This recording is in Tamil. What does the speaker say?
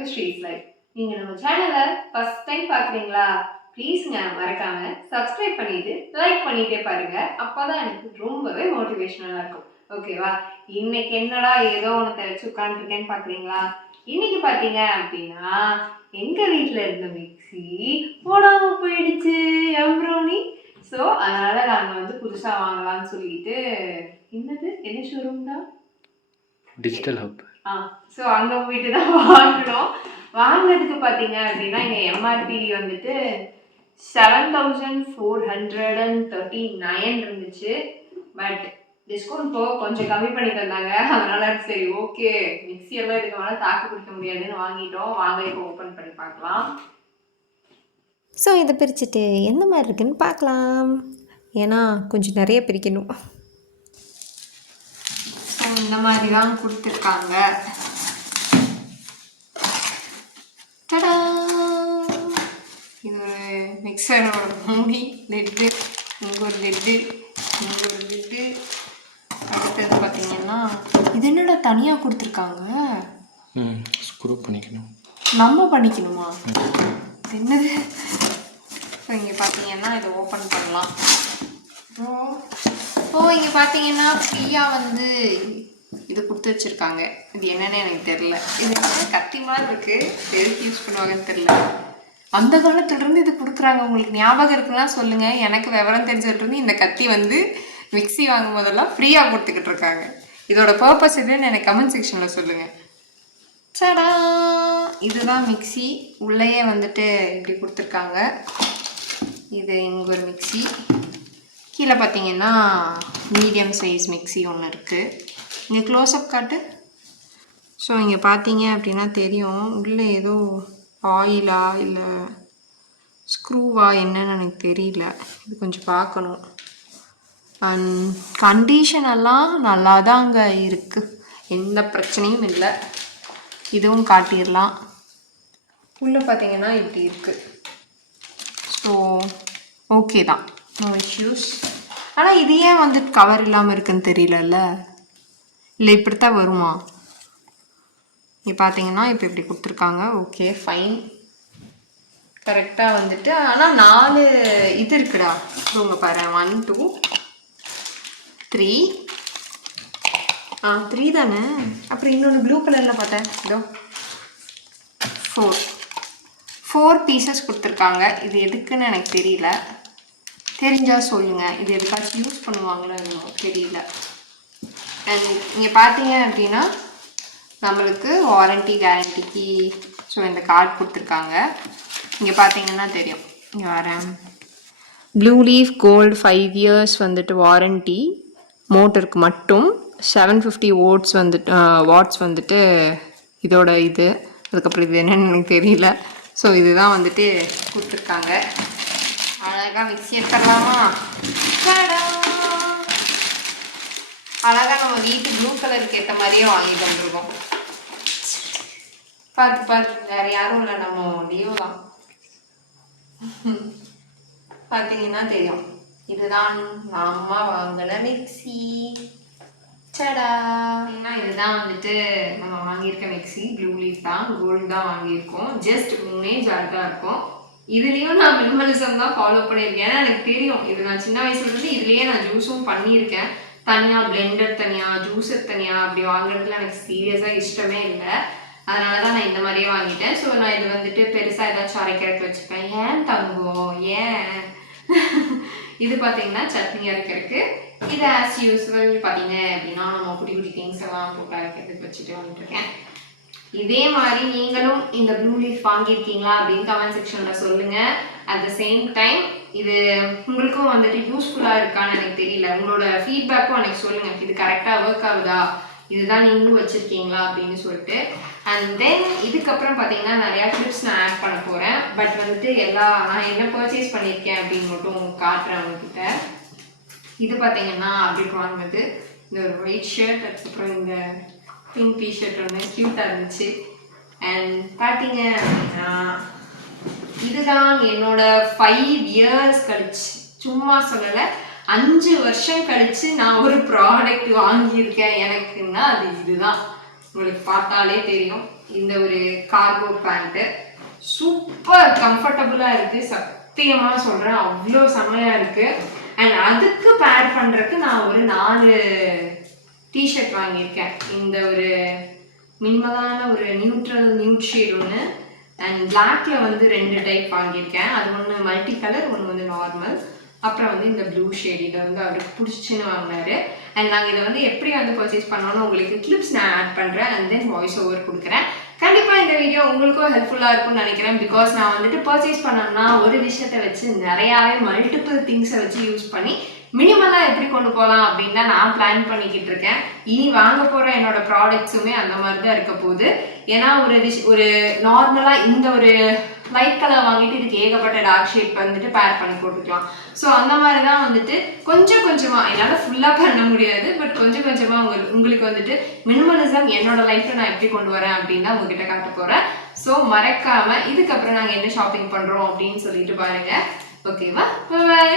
To street life. நீங்க நம்ம சேனலை ஃபர்ஸ்ட் டைம் பார்க்குறீங்களா? ப்ளீஸ்ங்க மறக்காம சப்ஸ்கிரைப் பண்ணிட்டு லைக் பண்ணிட்டே பாருங்க. அப்போதான் எனக்கு ரொம்பவே மோட்டிவேஷனலாக இருக்கும். ஓகேவா? இன்னைக்கு என்னடா ஏதோ ஒன்று தெரிச்சு உட்காந்துருக்கேன்னு பார்க்குறீங்களா? இன்னைக்கு பார்த்தீங்க அப்படின்னா எங்க வீட்டில் இருந்த மிக்ஸி போடாம போயிடுச்சு எம்ப்ரோனி. ஸோ அதனால நாங்கள் வந்து புதுசாக வாங்கலாம்னு சொல்லிட்டு என்ன ஷோரூம் தான்? Digital hub. ஸோ அங்கே போயிட்டு தான் வாங்கினோம். வாங்கினதுக்கு பார்த்தீங்க அப்படின்னா இங்கே எம்ஆர்பி வந்துட்டு 7439 இருந்துச்சு. பட் டிஸ்கவுண்ட் போக கொஞ்சம் கம்மி பண்ணி தந்தாங்க. அதனால சரி ஓகே, மிக்ஸி எல்லாம் இதுக்கு மேலே தாக்கு பிடிக்க முடியாதுன்னு வாங்கிட்டோம். வாங்க இப்போ ஓப்பன் பண்ணி பார்க்கலாம். ஸோ இதை பிரிச்சுட்டு எந்த மாதிரி இருக்குன்னு பார்க்கலாம். ஏன்னா கொஞ்சம் நிறைய பிரிக்கணும். ஸோ இந்த மாதிரி தான் கொடுத்துருக்காங்க. டடா, இது ஒரு மிக்சரோட மூடி, லெட்டு, இங்கே ஒரு லெட்டு, இங்கே ஒரு லெட்டு. அடுத்தது பார்த்தீங்கன்னா இது என்னடா தனியாக கொடுத்துருக்காங்க. ஸ்க்ரூ பண்ணிக்கணும். நம்ம பண்ணிக்கணுமா? என்னது? ஸோ இங்கே பார்த்தீங்கன்னா இதை ஓப்பன் பண்ணலாம். இங்கே பார்த்தீங்கன்னா ஃப்ரீயாக வந்து இது கொடுத்து வச்சுருக்காங்க. இது என்னன்னு எனக்கு தெரில. இது கத்தி மாதிரி இருக்குது, எதுக்கு யூஸ் பண்ணுவாங்கன்னு தெரில. அந்த காலத்துலேருந்து இது கொடுக்குறாங்க. உங்களுக்கு ஞாபகம் இருக்குன்னா சொல்லுங்கள். எனக்கு விவரம் தெரிஞ்சதுலேருந்து இந்த கத்தி வந்து மிக்ஸி வாங்கும் போதெல்லாம் ஃப்ரீயாக கொடுத்துக்கிட்டு இருக்காங்க. இதோட பர்பஸ் எதுன்னு எனக்கு கமெண்ட் செக்ஷனில் சொல்லுங்கள். சடா, இதுதான் மிக்ஸி. உள்ளேயே வந்துட்டு இப்படி கொடுத்துருக்காங்க. இது இங்கே ஒரு மிக்ஸி. கீழே பார்த்தீங்கன்னா மீடியம் சைஸ் மிக்ஸி ஒன்று இருக்குது. இங்கே க்ளோஸ்அப் காட்டு. ஸோ இங்கே பார்த்தீங்க அப்படின்னா தெரியும், உள்ளே ஏதோ ஆயிலா இல்லை ஸ்க்ரூவா என்னன்னு எனக்கு தெரியல. இது கொஞ்சம் பார்க்கணும். அண்ட் கண்டிஷனெல்லாம் நல்லா தான் அங்கே இருக்குது, எந்த பிரச்சனையும் இல்லை. இதுவும் காட்டிடலாம். உள்ளே பார்த்தீங்கன்னா இப்படி இருக்குது. ஸோ ஓகே தான், நோ இஷ்யூஸ். ஆனால் இது ஏன் வந்துட்டு கவர் இல்லாமல் இருக்குன்னு தெரியலல்ல. இல்லை இப்படித்தான் வருமா? இங்கே பார்த்தீங்கன்னா இப்போ இப்படி கொடுத்துருக்காங்க. ஓகே ஃபைன், கரெக்டாக வந்துட்டு. ஆனால் 4 இது இருக்குடா. இவங்க பாரு, 1 2 3 3 தானே. அப்புறம் இன்னொன்று ப்ளூ கலரில் பார்த்தேன், இதோ 4 பீசஸ் கொடுத்துருக்காங்க. இது எதுக்குன்னு எனக்கு தெரியல, தெரிஞ்சால் சொல்லுங்கள். இது எதுக்காச்சும் யூஸ் பண்ணுவாங்களோ என்னமோ தெரியல. அண்ட் இங்கே பார்த்தீங்க அப்படின்னா நம்மளுக்கு வாரண்டி கேரண்டிக்கு ஸோ இந்த கார்டு கொடுத்துருக்காங்க. இங்கே பார்த்தீங்கன்னா தெரியும். இங்கே வரேன், ப்ளூ லீஃப் கோல்டு 5 years வந்துட்டு வாரண்டி மோட்டருக்கு மட்டும். 750 வாட்ஸ் வந்துட்டு இதோட இது. அதுக்கப்புறம் இது என்னன்னு எனக்கு தெரியல. ஸோ இதுதான் வந்துட்டு கொடுத்துருக்காங்க. அழகாக மிக்ஸி எடுத்துடலாமா? அழகாக நம்ம வீட்டு ப்ளூ கலருக்கு ஏற்ற மாதிரியே வாங்கிட்டு வந்துருக்கோம். பார்த்து வேறு யாரும் இல்லை, நம்ம லியோ தான். பார்த்தீங்கன்னா தெரியும், இதுதான் நம்ம வாங்கின மிக்ஸி. சடா, இதுதான் வந்துட்டு நம்ம வாங்கியிருக்க மிக்ஸி. ப்ளூ லீஃப் தான், கோல்டு தான் வாங்கியிருக்கோம். ஜஸ்ட் 3 ஜார் தான் இருக்கும். இதுலேயும் நான் மினிமலிசம் தான் ஃபாலோ பண்ணியிருக்கேன். ஏன்னா எனக்கு தெரியும், இது நான் சின்ன வயசுலேருந்து இதுலேயே நான் ஜூஸும் பண்ணியிருக்கேன். தனியாக பிளெண்டர் தனியாக, ஜூஸர் தனியாக அப்படி வாங்குறதுல எனக்கு சீரியஸாக இஷ்டமே இல்லை. அதனால தான் நான் இந்த மாதிரியே வாங்கிட்டேன். ஸோ நான் இது வந்துட்டு பெருசாக ஏதாச்சும் அரைக்கிறதுக்கு வச்சுப்பேன். ஏன் தங்கம் ஏன்? இது பார்த்தீங்கன்னா சட்னி அரைக்கிறதுக்கு. இது ஆஸ் யூஸ்வல் பார்த்தீங்க அப்படின்னா நம்ம குட்டி குட்டி திங்ஸ் எல்லாம் போட்டு அரைக்கிறதுக்கு வச்சுட்டு வந்துட்டுருக்கேன். இதே மாதிரி நீங்களும் இந்த ப்ளூ லீஃப் வாங்கியிருக்கீங்களா அப்படின்னு கமெண்ட் செக்ஷனில் சொல்லுங்கள். அட் த சேம் டைம் இது உங்களுக்கும் வந்துட்டு யூஸ்ஃபுல்லாக இருக்கான்னு எனக்கு தெரியல. உங்களோட ஃபீட்பேக்கும் எனக்கு சொல்லுங்கள். இது கரெக்டாக ஒர்க் ஆகுதா, இதுதான் நீங்களும் வச்சுருக்கீங்களா அப்படின்னு சொல்லிட்டு. அண்ட் தென் இதுக்கப்புறம் பார்த்தீங்கன்னா நிறையா டிப்ஸ் நான் ஆட் பண்ண போகிறேன். பட் வந்துட்டு நான் என்ன பர்ச்சேஸ் பண்ணியிருக்கேன் அப்படின்னு மட்டும் உங்களுக்கு காட்டுறேன் உங்ககிட்ட. இது பார்த்தீங்கன்னா அப்படி வாங்கினது இந்த ஒரு ஒயிட் ஷர்ட், அதுக்கப்புறம் இந்த பிங்க் டிஷர்ட் ஒன்று க்யூட்டாக இருந்துச்சு. அண்ட் பார்த்தீங்க அப்படின்னா இதுதான் என்னோட 5 years கழிச்சு, சும்மா சொல்லலை, 5 வருஷம் கழிச்சு நான் ஒரு ப்ராடக்ட் வாங்கியிருக்கேன் எனக்குன்னா அது இதுதான். உங்களுக்கு பார்த்தாலே தெரியும். இந்த ஒரு கார்கோ பேண்ட்டு சூப்பர் கம்ஃபர்டபுளாக இருக்குது, சத்தியமாக சொல்கிறேன், அவ்வளோ செம்மையாக இருக்குது. அண்ட் அதுக்கு பேர் பண்ணுறதுக்கு நான் ஒரு 4 டிஷர்ட் வாங்கியிருக்கேன். இந்த ஒரு மினிமலான ஒரு நியூட் ஷேட் ஒன்று, அண்ட் பிளாக்ல வந்து 2 டைப் வாங்கியிருக்கேன். அது ஒன்று மல்டி கலர், ஒன்று வந்து நார்மல். அப்புறம் வந்து இந்த ப்ளூ ஷேட், இதை வந்து அவருக்கு பிடிச்சின்னு வாங்கினாரு. அண்ட் நாங்கள் இதை வந்து எப்படி வந்து பர்ச்சேஸ் பண்ணோன்னு உங்களுக்கு கிளிப்ஸ் நான் ஆட் பண்ணுறேன், அண்ட் தென் வாய்ஸ் ஓவர் கொடுக்குறேன். கண்டிப்பாக இந்த வீடியோ உங்களுக்கும் ஹெல்ப்ஃபுல்லாக இருக்கும்னு நினைக்கிறேன். பிகாஸ் நான் வந்துட்டு பர்ச்சேஸ் பண்ணோம்னா ஒரு விஷயத்தை வச்சு நிறையாவே மல்டிபிள் திங்ஸை வச்சு யூஸ் பண்ணி மினிமலாக எப்படி கொண்டு போகலாம் அப்படின்னு தான் நான் பிளான் பண்ணிக்கிட்டு இருக்கேன். இனி வாங்க போகிற என்னோட ப்ராடக்ட்ஸுமே அந்த மாதிரி தான் இருக்க போகுது. ஏன்னா ஒரு நார்மலாக இந்த ஒரு லைட் கலர் வாங்கிட்டு இதுக்கு ஏகப்பட்ட டார்க் ஷேட் வந்துட்டு பேர் பண்ணி போட்டுக்கலாம். ஸோ அந்த மாதிரி தான் வந்துட்டு கொஞ்சம் கொஞ்சமாக, என்னால் ஃபுல்லாக பண்ண முடியாது, பட் கொஞ்சம் கொஞ்சமாக உங்களுக்கு வந்துட்டு மினிமலிசம் என்னோட லைஃப்பில் நான் எப்படி கொண்டு வரேன் அப்படின்னு தான் உங்ககிட்ட காட்ட போகிறேன். ஸோ மறக்காமல் இதுக்கப்புறம் நாங்கள் என்ன ஷாப்பிங் பண்ணுறோம் அப்படின்னு சொல்லிட்டு பாருங்கள். ஓகேவா? பாய்.